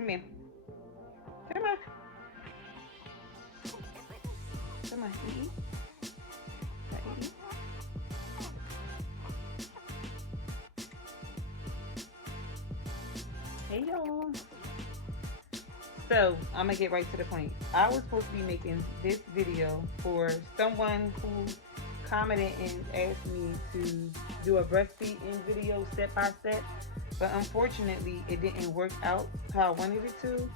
Come here. Come on. Come on. Eat. Eat. Hey y'all. So I'm gonna get right to the point. I was supposed to be making this video for someone who commented and asked me to do a breastfeeding video step by step, but unfortunately it didn't work out how I wanted it to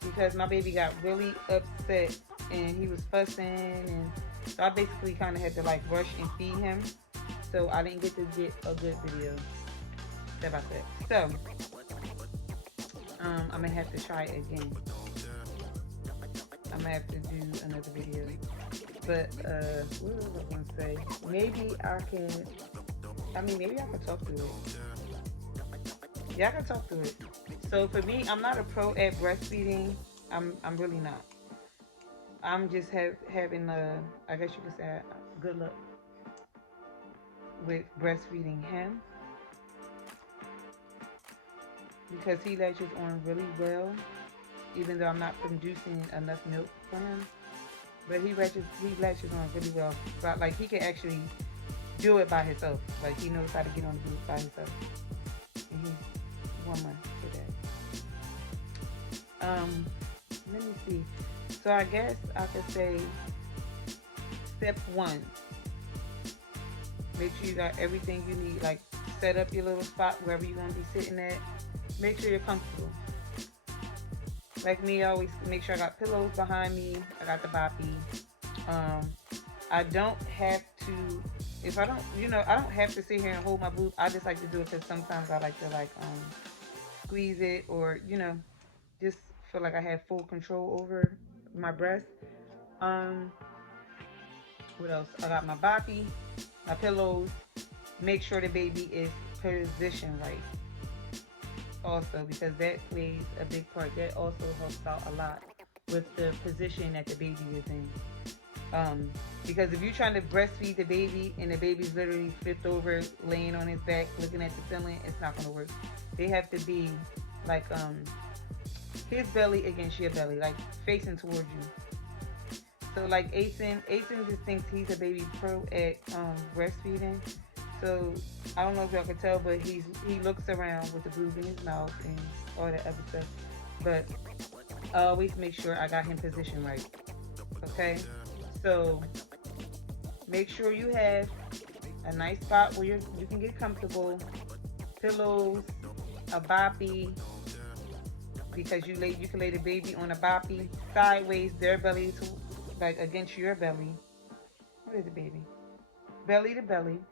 because my baby got really upset and he was fussing, and so I basically kind of had to like rush and feed him, so I didn't get to get a good video step by step. So I'm gonna have to try it again. I'm gonna have to do another video. But what was I gonna say? Maybe I can. I mean, maybe I can talk to it. Yeah, I can talk to it. So for me, I'm not a pro at breastfeeding. I'm really not. I'm just having I guess you could say good luck with breastfeeding him because he latches on really well, even though I'm not producing enough milk for him. But he latches on really well. But like he can actually do it by himself. Like he knows how to get on the booth by himself. And he's 1 month today. Let me see. So I guess I could say step 1. Make sure you got everything you need. Like set up your little spot wherever you're gonna be sitting at. Make sure you're comfortable. Like me, I always make sure I got pillows behind me. I got the boppy. I don't have to, if I don't, I don't have to sit here and hold my boob. I just like to do it because sometimes I like to squeeze it or, just feel like I have full control over my breast. What else? I got my boppy, my pillows. Make sure the baby is positioned right. Also, because that plays a big part. That also helps out a lot with the position that the baby is in. Because if you're trying to breastfeed the baby and the baby's literally flipped over, laying on his back, looking at the ceiling, it's not going to work. They have to be like his belly against your belly, like facing towards you. So like Asen just thinks he's a baby pro at breastfeeding. So I don't know if y'all can tell, but he looks around with the boob in his mouth and all that other stuff. But I always make sure I got him positioned right. Okay? So make sure you have a nice spot where you can get comfortable. Pillows, a boppy, because you can lay the baby on a boppy sideways, their belly to like against your belly. What is it, baby? Belly to belly.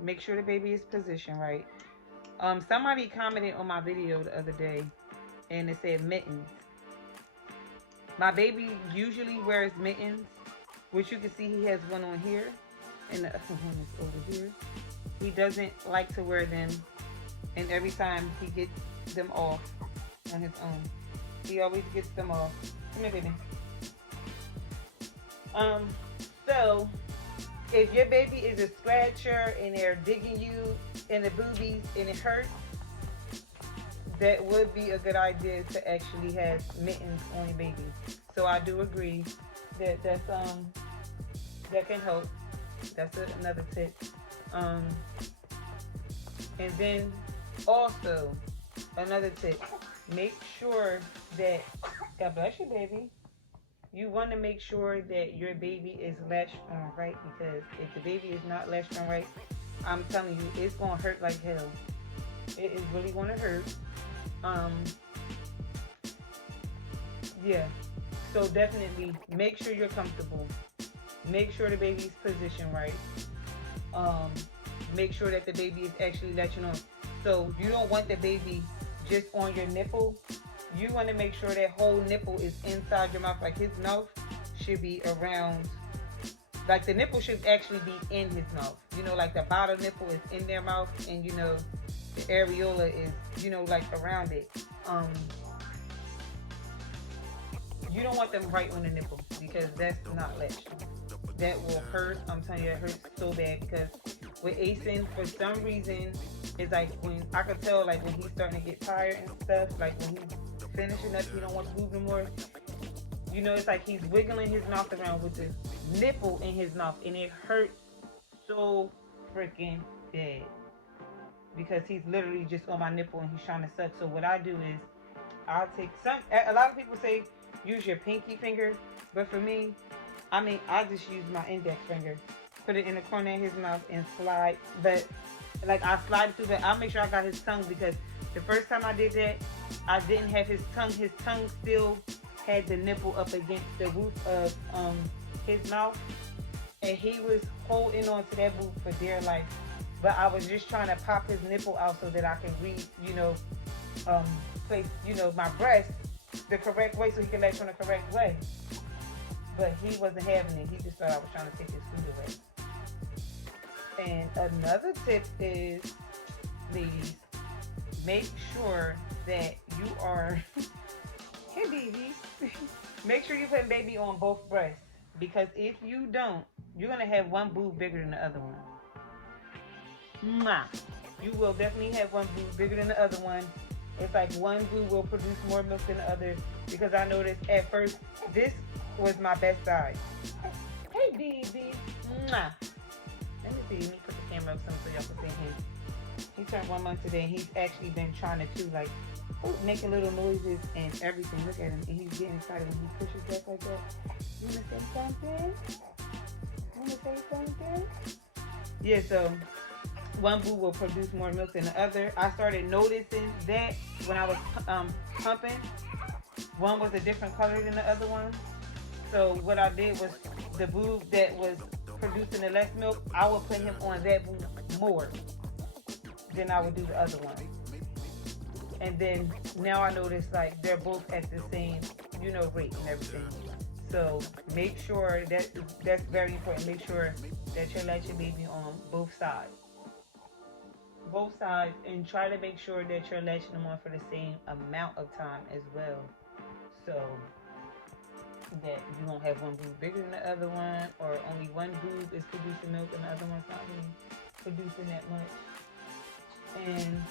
Make sure the baby is positioned right. Somebody commented on my video the other day and it said mittens. My baby usually wears mittens, which you can see he has one on here and the other one is over here. He doesn't like to wear them, and every time he gets them off on his own. He always gets them off. Come here, baby. So if your baby is a scratcher and they're digging you in the boobies and it hurts, that would be a good idea to actually have mittens on your baby. So I do agree that that can help. That's another tip. And then also another tip: make sure that, God bless you, baby. You want to make sure that your baby is latched on right, because if the baby is not latched on right, I'm telling you, it's going to hurt like hell. It is really going to hurt. Yeah. So definitely make sure you're comfortable. Make sure the baby's positioned right. Make sure that the baby is actually latching on. So you don't want the baby just on your nipple. You want to make sure that whole nipple is inside your mouth. Like his mouth should be around, like the nipple should actually be in his mouth. Like the bottom nipple is in their mouth, and the areola is, like around it. You don't want them right on the nipple because that's not latched. That will hurt. I'm telling you, it hurts so bad because with Asen, for some reason, it's like when I could tell, like when he's starting to get tired and stuff, like when he's finishing up. He don't want to move no more. You know, it's like he's wiggling his mouth around with this nipple in his mouth, and it hurts so freaking bad because he's literally just on my nipple and he's trying to suck. So what I do is I'll take some. A lot of people say use your pinky finger, but for me, I mean, I just use my index finger, put it in the corner of his mouth and slide. But like I slide it through, but I'll make sure I got his tongue because the first time I did that, I didn't have his tongue. His tongue still had the nipple up against the roof of his mouth, and he was holding on to that roof for dear life. But I was just trying to pop his nipple out so that I can place, my breast the correct way so he can latch on the correct way. But he wasn't having it. He just thought I was trying to take his food away. And another tip is, ladies, make sure that you are, hey baby, make sure you're putting baby on both breasts. Because if you don't, you're going to have one boob bigger than the other one. Mwah. You will definitely have one boob bigger than the other one. It's like one boob will produce more milk than the other. Because I noticed at first, this was my best size. Hey baby. Mwah. Let me see. Let me put the camera up some so y'all can see him. He turned 1 month today and he's actually been trying to too, like, making little noises and everything. Look at him. And he's getting excited when he pushes back like that. You want to say something? Yeah, so one boob will produce more milk than the other. I started noticing that when I was pumping. One was a different color than the other one. So what I did was the boob that was producing the less milk, I would put him on that boob more than I would do the other one. And then now I notice like they're both at the same, rate and everything. So make sure that's very important. Make sure that you're latching baby on both sides. Both sides, and try to make sure that you're latching them on for the same amount of time as well. So that you won't have one boob bigger than the other one, or only one boob is producing milk and the other one's not really producing that much. And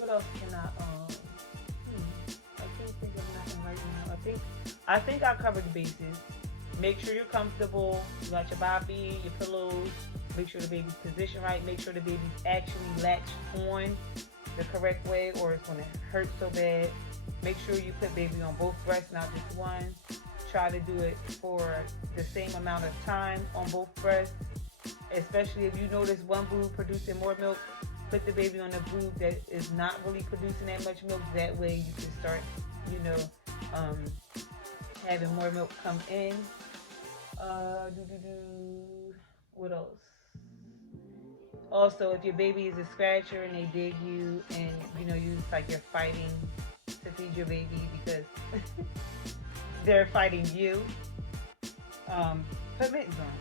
what else can I can't think of nothing right now. I think I covered the bases. Make sure you're comfortable. You got your boppy, your pillows. Make sure the baby's positioned right. Make sure the baby's actually latched on the correct way, or it's going to hurt so bad. Make sure you put baby on both breasts, not just one. Try to do it for the same amount of time on both breasts. Especially if you notice one boob producing more milk, put the baby on a boob that is not really producing that much milk. That way you can start, having more milk come in. What else? Also, if your baby is a scratcher and they dig you and, it's like you're fighting to feed your baby because they're fighting you, put mittens on.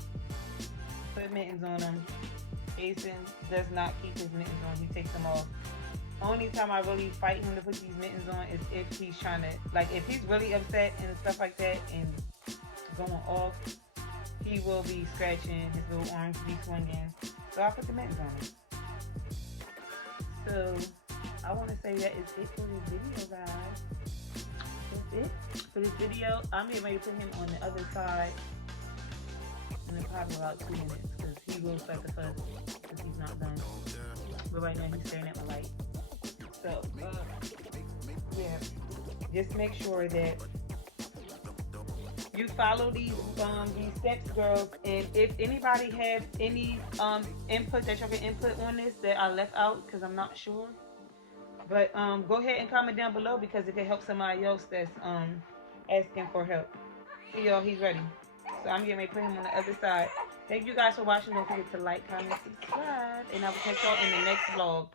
Put mittens on them. Jason does not keep his mittens on. He takes them off. Only time I really fight him to put these mittens on is if he's trying to, like, if he's really upset and stuff like that and going off, he will be scratching, his little arms be swinging. So I put the mittens on him. So I want to say that is it for this video, guys. That's it for this video. I'm getting ready to put him on the other side in probably about 2 minutes because he will start to fuss because he's not done. But right now he's staring at my light. So, yeah, just make sure that you follow these steps, girls. And if anybody have any input that y'all can input on this that I left out because I'm not sure, but go ahead and comment down below because it can help somebody else that's asking for help. See y'all, he's ready. So I'm getting ready to put him on the other side. Thank you guys for watching. Don't forget to like, comment, subscribe, and I will catch y'all in the next vlog.